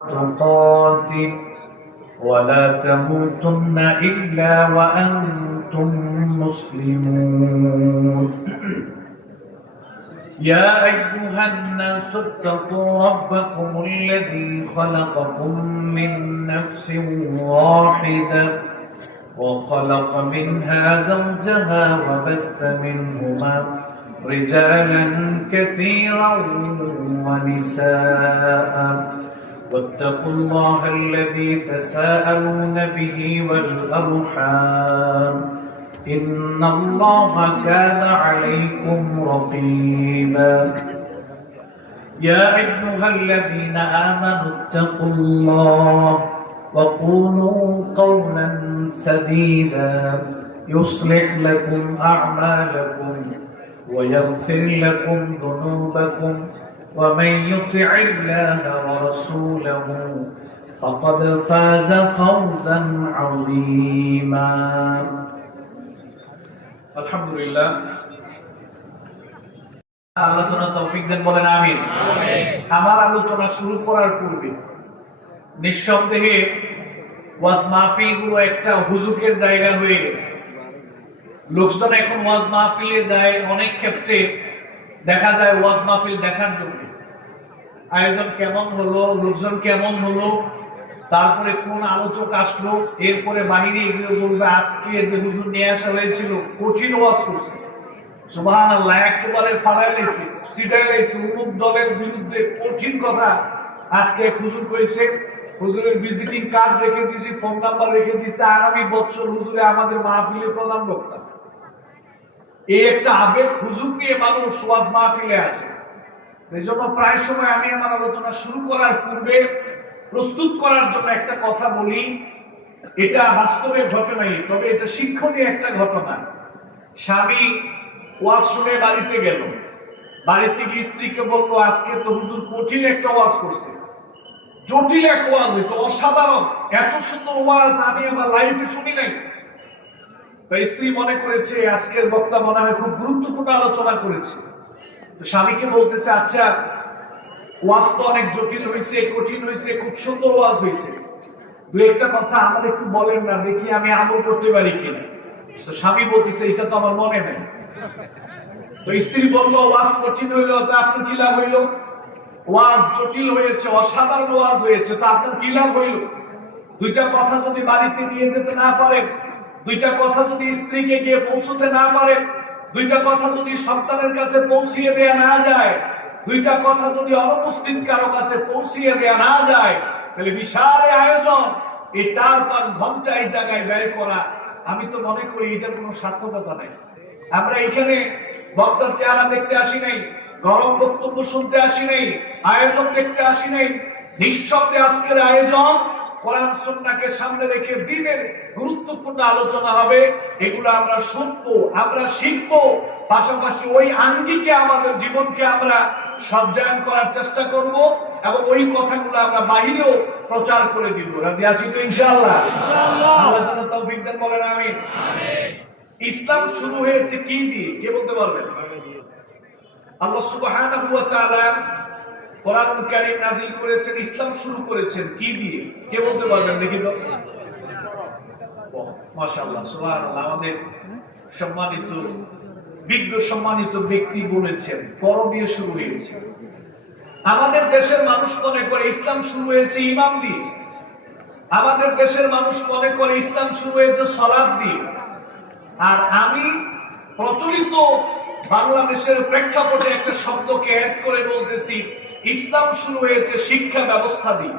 تقاته ولا تموتن إلا وأنتم مسلمون يا أيها الناس اتقوا ربكم الذي خلقكم من نفس واحدة وخلق منها زوجها وبث منهما رجالا كثيرا ونساء واتقوا الله الذي تساءلون به والأرحام إن الله كان عليكم رقيبا يا أيها الذين آمنوا اتقوا الله وقولوا قولا سديدا يصلح لكم أعمالكم ويغفر لكم ذنوبكم ومن يطع الله ورسوله فقد فاز فوزا عظيما الحمد لله আলোচনা তৌফিক দেন বলেন আমিন। আমার আলোচনা শুরু করার পূর্বে নিঃসন্দেহে ওয়াজ মাহফিলগুলো একটা হুজুকের জায়গা হয়ে গেছে। লোকজন এখন ওয়াজ মাহফিলে যায়, অনেক ক্ষেত্রে দেখা যায় ওয়াজ মাহফিল দেখার জন্য আয়োজন কেমন হলো, লোকজন কেমন হলো, তারপরে কোন আলোচক আসলো, এরপরে বাহিরে এগিয়ে বলবে আজকে যে হুজুর নিয়ে আসা হয়েছিল কঠিন ওয়াজ করছে, সুবহানাল্লাহ, একেবারে ফাড়াই লাইছে, সিটাই লাইছে, অমুক দলের বিরুদ্ধে কঠিন কথা আজকে এক হুজুর কইছে, হুজুরের ভিজিটিং কার্ড রেখে দিয়েছি, ফোন নাম্বার রেখে দিয়েছে, আগামী বছর হুজুরে আমাদের মাহফিলের প্রধান বক্তা। এই একটা আবেগ হুজুর নিয়ে মানুষ ওয়াজ মাহফিলে আসে। এই জন্য প্রায় সময় আমি আমার আলোচনা শুরু করার পূর্বে প্রস্তুত করার জন্য একটা কথা বলি, এটা বাস্তবে ঘটনাই, তবে এটা শিক্ষণীয় একটা ঘটনা। স্বামী ওয়াজ শুনে বাড়িতে গেল, বাড়িতে গিয়ে স্ত্রীকে বললো আজকে তো হুজুর কঠিন একটা ওয়াজ করছে, জটিল এক ওয়াজ হয়েছে, অসাধারণ, এত সুন্দর ওয়াজ আমি আমার লাইফে শুনি নাই। স্ত্রী মনে করেছে আজকের বক্তা মনে হয় খুব গুরুত্বপূর্ণ আলোচনা করেছে। স্বামীকে বলতেছে আচ্ছা ওয়াজ তো অনেক জটিল হয়েছে, কঠিন হয়েছে, খুব সুন্দর ওয়াজ হয়েছে, দু একটা কথা আমার একটু বলেন না, দেখি আমি আমল করতে পারি কিনা। তো স্বামী বলতেছে এটা তো আমার মনে নেই। তো স্ত্রী বললো ওয়াজ কঠিন হইলো তো আপনার কি লাভ হইলো? ওয়াজ জটিল হয়েছে, অসাধারণ ওয়াজ হয়েছে, তো আপনার কি লাভ হইল? দুইটা কথা যদি বাড়িতে নিয়ে যেতে না পারেন, দুইটা কথা যদি স্ত্রীকে গিয়ে পৌঁছতে না পারে, দুইটা কথা যদি সন্তানের কাছে পৌঁছিয়ে দেয়া না যায়, দুইটা কথা যদি অনুপস্থিত কারো কাছে পৌঁছিয়ে দেয়া না যায়, তাহলে বিশাল আয়োজন এই 4-5 ঘন্টা এই জায়গায় ব্যয় করা, আমি তো মনে করি এটার কোনো সার্থকতা নাই। আমরা এখানে বক্তার চেহারা দেখতে আসি নাই, গরম বক্তব্য শুনতে আসি নাই, আয়োজন দেখতে আসি নাই। নিঃশব্দে আজকের আয়োজন কোরআন সুন্নাহকে সামনে রেখে দ্বীনের গুরুত্বপূর্ণ আলোচনা হবে। এগুলো আমরা শুনবো, আমরা শিখবো, পাশাপাশি ওই আঙ্গিকে আমাদের জীবনকে আমরা সজ্জায়ন করার চেষ্টা করব এবং ওই কথাগুলো আমরা বাহিরেও প্রচার করে দিব। রাজি আছি তো ইনশাআল্লাহ? আল্লাহ যেন তৌফিক দেন বলেন আমিন। ইসলাম শুরু হয়েছে কি দিয়ে, কে বলতে পারবেন? আল্লাহ সুবহানাহু ওয়া তাআলা কোরআনুল কারীম নাযিল করেছেন, ইসলাম শুরু করেছেন কি দিয়ে, কে বলতে পারবেন দেখি তো? মাশাআল্লাহ, সুবহানাল্লাহ, আমাদের সম্মানিত বিজ্ঞ সম্মানিত ব্যক্তি বলেছেন পর দিয়ে শুরু হয়েছে। আমাদের দেশের মানুষ মনে করে ইসলাম শুরু হয়েছে ইমাম দিয়ে, আমাদের দেশের মানুষ মনে করে ইসলাম শুরু হয়েছে সালাত দিয়ে, আর আমি প্রচলিত বাংলাদেশের প্রেক্ষাপটে একটা শব্দকে অ্যাড করে বলতেছি ইসলাম শুরু হয়েছে শিক্ষা ব্যবস্থা দিয়ে।